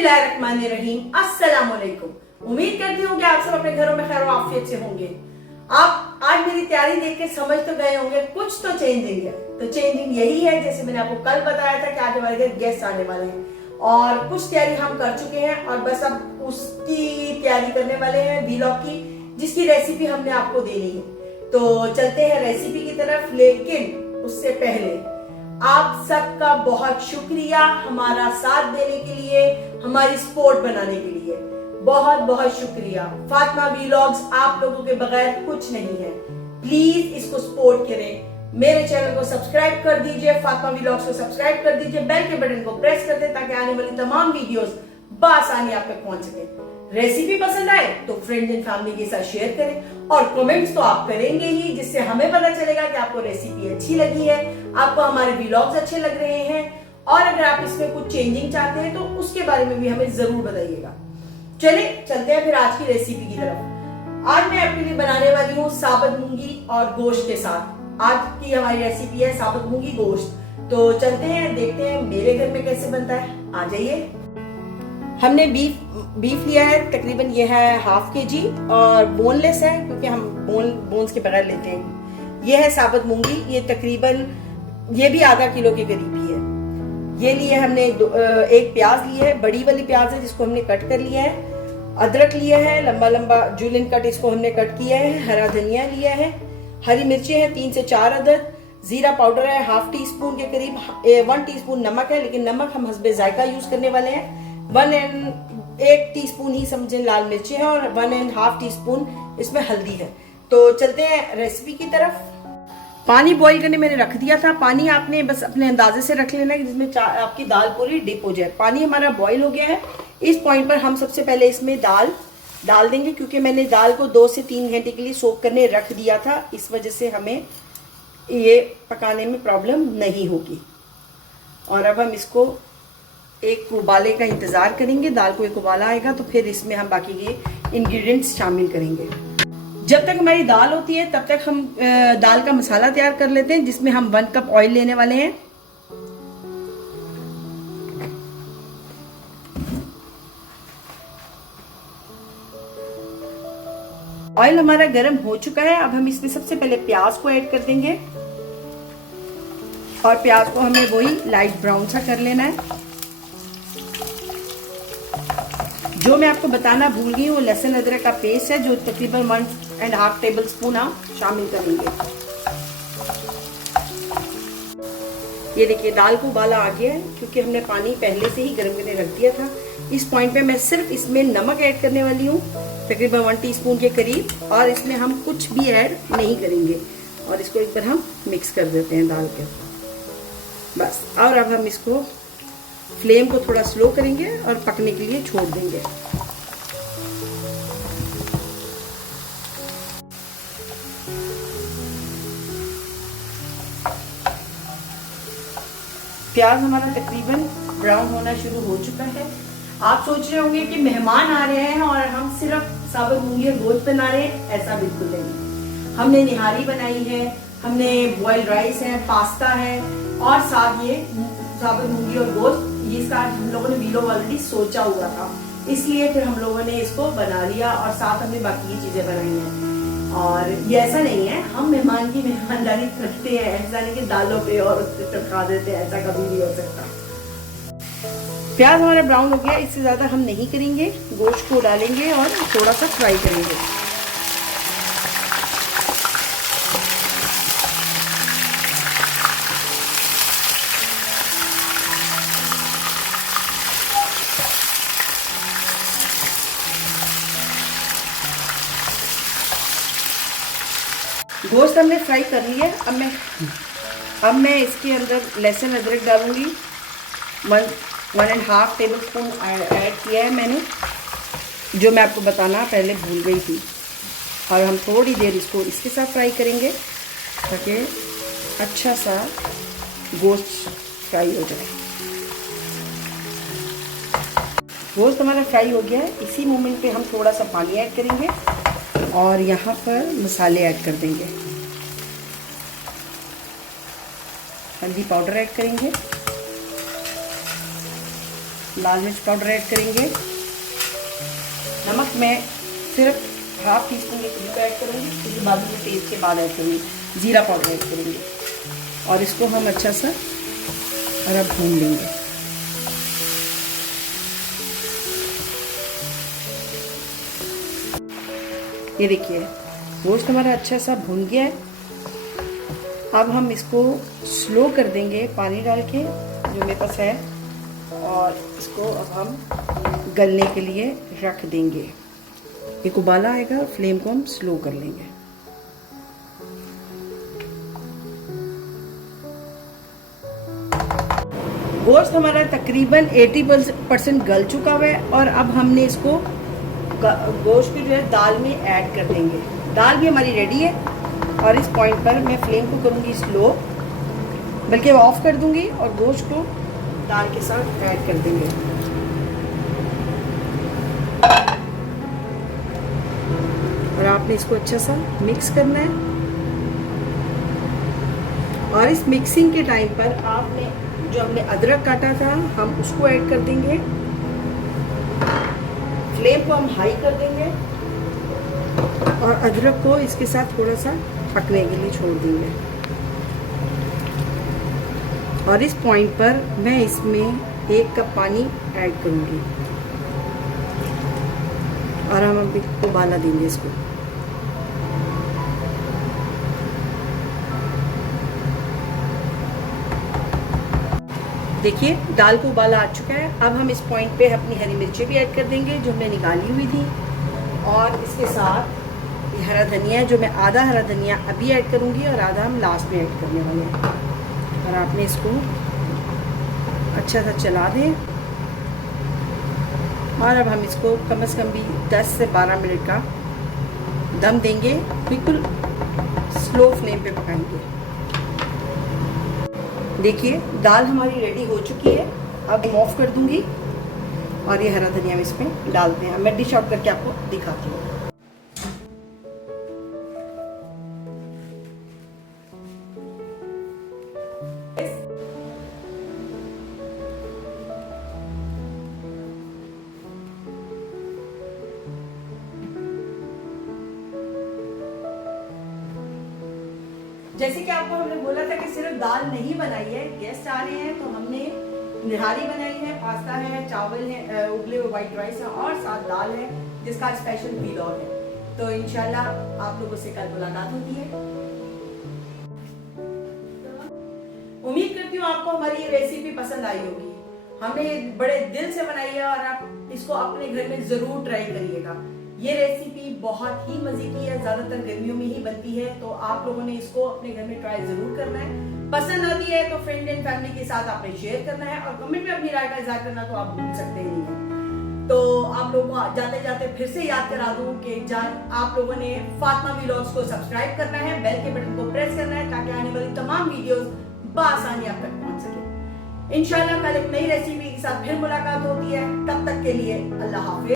बिस्मिल्लाहिर्रहमानिर्रहीम। अस्सलाम वालेकुम। उम्मीद करती हूँ कि आप सब अपने घरों में खैर आफियत से होंगे। आप आज मेरी तैयारी देख के समझ तो गए होंगे कुछ तो चेंजिंग है। तो चेंजिंग यही है, जैसे मैंने आपको कल बताया था कि आज हमारे घर गेस्ट आने वाले हैं और कुछ तैयारी हम कर चुके हैं और बस अब उसकी तैयारी करने वाले हैं वीलॉग की, जिसकी रेसिपी हमने आपको देनी है। तो चलते हैं रेसिपी की तरफ, लेकिन उससे पहले आप सबका बहुत शुक्रिया हमारा साथ देने के लिए, हमारी सपोर्ट बनाने के लिए। बहुत बहुत शुक्रिया। फातिमा वीलॉग्स आप लोगों के बगैर कुछ नहीं है। प्लीज इसको सपोर्ट करें, मेरे चैनल को सब्सक्राइब कर दीजिए, फातिमा वीलॉग्स को सब्सक्राइब कर दीजिए, बेल के बटन को प्रेस कर दें ताकि आने वाली तमाम वीडियोस बआसानी आप तक पहुंच सके। रेसिपी पसंद आए तो फ्रेंड्स एंड फैमिली के साथ शेयर करें और कमेंट्स तो आप करेंगे ही, जिससे हमें पता चलेगा कि आपको रेसिपी अच्छी लगी है, आपको हमारे व्लॉग्स अच्छे लग रहे हैं और अगर आप इसमें कुछ चेंजिंग चाहते हैं तो उसके बारे में भी हमें जरूर बताइएगा। चलिए चलते हैं फिर आज की रेसिपी की तरफ। आज मैं आपके लिए बनाने वाली हूँ साबुत मूंगी और गोश्त के साथ। आज की हमारी रेसिपी है साबुत मूंगी गोश्त। तो चलते हैं, देखते हैं मेरे घर में कैसे बनता है। आ जाइए। हमने बीफ लिया है, तकरीबन ये है 1/2 kg और बोनलेस है क्योंकि हम बोन्स के बगैर लेते हैं। ये है साबुत मूंगी, ये तकरीबन ये भी आधा किलो के करीब ही है। ये लिए हमने एक प्याज लिया है, बड़ी वाली प्याज है जिसको हमने कट कर लिया है। अदरक लिया है लंबा लंबा जूलियन कट, इसको हमने कट किया है। हरा धनिया लिया है, हरी मिर्ची है 3 से 4 अदद, जीरा पाउडर है 1/2 टीस्पून के करीब, 1 टीस्पून नमक है, लेकिन नमक हम हस्बे जायका यूज करने वाले हैं। 1 टीस्पून ही समझें लाल मिर्ची है और 1.5 टीस्पून इसमें हल्दी है। तो चलते हैं रेसिपी की तरफ। पानी बॉईल करने मैंने रख दिया था। पानी आपने बस अपने अंदाजे से रख लेना है जिसमें आपकी दाल पूरी डिप हो जाए। पानी हमारा बॉईल हो गया है। इस पॉइंट पर हम सबसे पहले इसमें दाल डाल देंगे, क्योंकि मैंने दाल को 2 से 3 घंटे के लिए सोक करने रख दिया था, इस वजह से हमें ये पकाने में प्रॉब्लम नहीं होगी। और अब हम इसको एक उबाले का इंतजार करेंगे। दाल को एक उबाला आएगा तो फिर इसमें हम बाकी के इंग्रेडिएंट्स शामिल करेंगे। जब तक हमारी दाल होती है तब तक हम दाल का मसाला तैयार कर लेते हैं, जिसमें हम 1 कप ऑयल लेने वाले हैं। ऑयल हमारा गर्म हो चुका है। अब हम इसमें सबसे पहले प्याज को ऐड कर देंगे और प्याज को हमें वही लाइट ब्राउन सा कर लेना है। जो मैं आपको बताना भूल गई वो लहसुन अदरक का पेस्ट है, जो तकरीबन 1.5 टेबल स्पून आप शामिल करेंगे। ये देखिए दाल को उबाला आ गया है, क्योंकि हमने पानी पहले से ही गर्म करने रख दिया था। इस पॉइंट पे मैं सिर्फ इसमें नमक ऐड करने वाली हूँ, तकरीबन 1 टीस्पून के करीब, और इसमें हम कुछ भी ऐड नहीं करेंगे। और इसको एक बार हम मिक्स कर देते हैं दाल के बस। और अब हम इसको फ्लेम को थोड़ा स्लो करेंगे और पकने के लिए छोड़ देंगे। प्याज हमारा तकरीबन ब्राउन होना शुरू हो चुका है। आप सोच रहे होंगे कि मेहमान आ रहे हैं और हम सिर्फ साबुत मूंगी और गोश्त बना रहे हैं। ऐसा बिल्कुल नहीं। हमने निहारी बनाई है, हमने बॉइल्ड राइस है, पास्ता है और साथ ये साबुत मूंगी और गोश्त। इसका हम लोगों ने वीडियो ऑलरेडी सोचा हुआ था, इसलिए फिर हम लोगों ने इसको बना लिया और साथ हमने बाकी की चीजें बनाई हैं। और ये ऐसा नहीं है हम मेहमान की मेहमानदारी करते हैं, ऐसा नहीं कि दालों पे और उस पे खा देते हैं, ऐसा कभी नहीं हो सकता। प्याज हमारा ब्राउन हो गया, इससे ज्यादा हम नहीं करेंगे। गोश्त को डालेंगे और थोड़ा सा फ्राई करेंगे। गोश्त हमने फ्राई कर लिया है। अब मैं इसके अंदर लहसुन अदरक डालूंगी। 1.5 टेबल स्पून ऐड किया है मैंने, जो मैं आपको बताना पहले भूल गई थी। और हम थोड़ी देर इसको इसके साथ फ्राई करेंगे ताकि अच्छा सा गोश्त फ्राई हो जाए। गोश्त हमारा फ्राई हो गया है। इसी मोमेंट पे हम थोड़ा सा पानी ऐड करेंगे और यहाँ पर मसाले ऐड कर देंगे। हल्दी पाउडर ऐड करेंगे, लाल मिर्च पाउडर ऐड करेंगे। नमक मैं सिर्फ हाफ टी स्पून के करीब ऐड करूँगी, क्योंकि बाद में टेस्ट के बाद ऐड करूँगी। जीरा पाउडर ऐड करेंगे और इसको हम अच्छा सा और भून लेंगे। ये देखिए गोश्त हमारा अच्छा सा भून गया है। अब हम इसको स्लो कर देंगे पानी डाल के जो मेरे पास है, और इसको अब हम गलने के लिए रख देंगे। एक उबाला आएगा, फ्लेम को हम स्लो कर लेंगे। गोश्त हमारा तकरीबन 80% गल चुका हुआ है, और अब हमने इसको गोश्त की जो है दाल में ऐड कर देंगे। दाल भी हमारी रेडी है, और इस पॉइंट पर मैं फ्लेम को करूँगी स्लो, बल्कि ऑफ कर दूँगी और गोश्त को दाल के साथ ऐड कर देंगे। और आपने इसको अच्छा सा मिक्स करना है, और इस मिक्सिंग के टाइम पर आपने जो हमने अदरक काटा था हम उसको ऐड कर देंगे। फ्लेम को हम हाई कर देंगे और अदरक को इसके साथ थोड़ा सा पकने के लिए छोड़ देंगे। और इस पॉइंट पर मैं इसमें 1 कप पानी ऐड करूंगी, और हम अभी उबाला देंगे इसको। देखिए दाल को उबाला आ चुका है। अब हम इस पॉइंट पे अपनी हरी मिर्चें भी ऐड कर देंगे जो हमने निकाली हुई थी, और इसके साथ ये हरा धनिया जो मैं आधा हरा धनिया अभी ऐड करूँगी और आधा हम लास्ट में ऐड करने वाले हैं। और आपने इसको अच्छा सा चला दें, और अब हम इसको कम से कम भी 10 से 12 मिनट का दम देंगे। बिल्कुल स्लो फ्लेम पे पकाएंगे। देखिए दाल हमारी रेडी हो चुकी है। अब मैं ऑफ कर दूंगी और ये हरा धनिया हम इसमें डालते हैं। मैं डिश आउट करके आपको दिखाती हूँ। जैसे कि आपको हमने बोला था कि सिर्फ दाल नहीं बनाई है, गेस्ट आ रहे हैं तो हमने निहारी बनाई है, पास्ता है, चावल है, उबले हुए व्हाइट राइस है, और साथ दाल है जिसका स्पेशल व्लॉग है। तो इंशाल्लाह आप लोगों से कल मुलाकात होती है। उम्मीद करती हूँ आपको हमारी ये रेसिपी पसंद आई होगी। हमने बड़े दिल से बनाई है, और आप इसको अपने घर में जरूर ट्राई करिएगा। ये रेसिपी बहुत ही मजे की है, ज्यादातर गर्मियों में ही बनती है, तो आप लोगों ने इसको अपने घर में ट्राई जरूर करना है। पसंद आती है तो फ्रेंड एंड फैमिली के साथ आपने शेयर करना है, और कमेंट में अपनी राय का इज़हार करना तो आप भूल सकते ही नहीं है। तो आप लोगों को जाते जाते फिर से याद करा दूं कि आप लोगों ने फातिमा व्लॉग्स को सब्सक्राइब करना है, बेल के बटन को प्रेस करना है, ताकि आने वाली तमाम वीडियोस बआसानी आप तक पहुंच सके। इंशाल्लाह कल एक नई रेसिपी के साथ फिर मुलाकात होती है। तब तक के लिए अल्लाह हाफिज।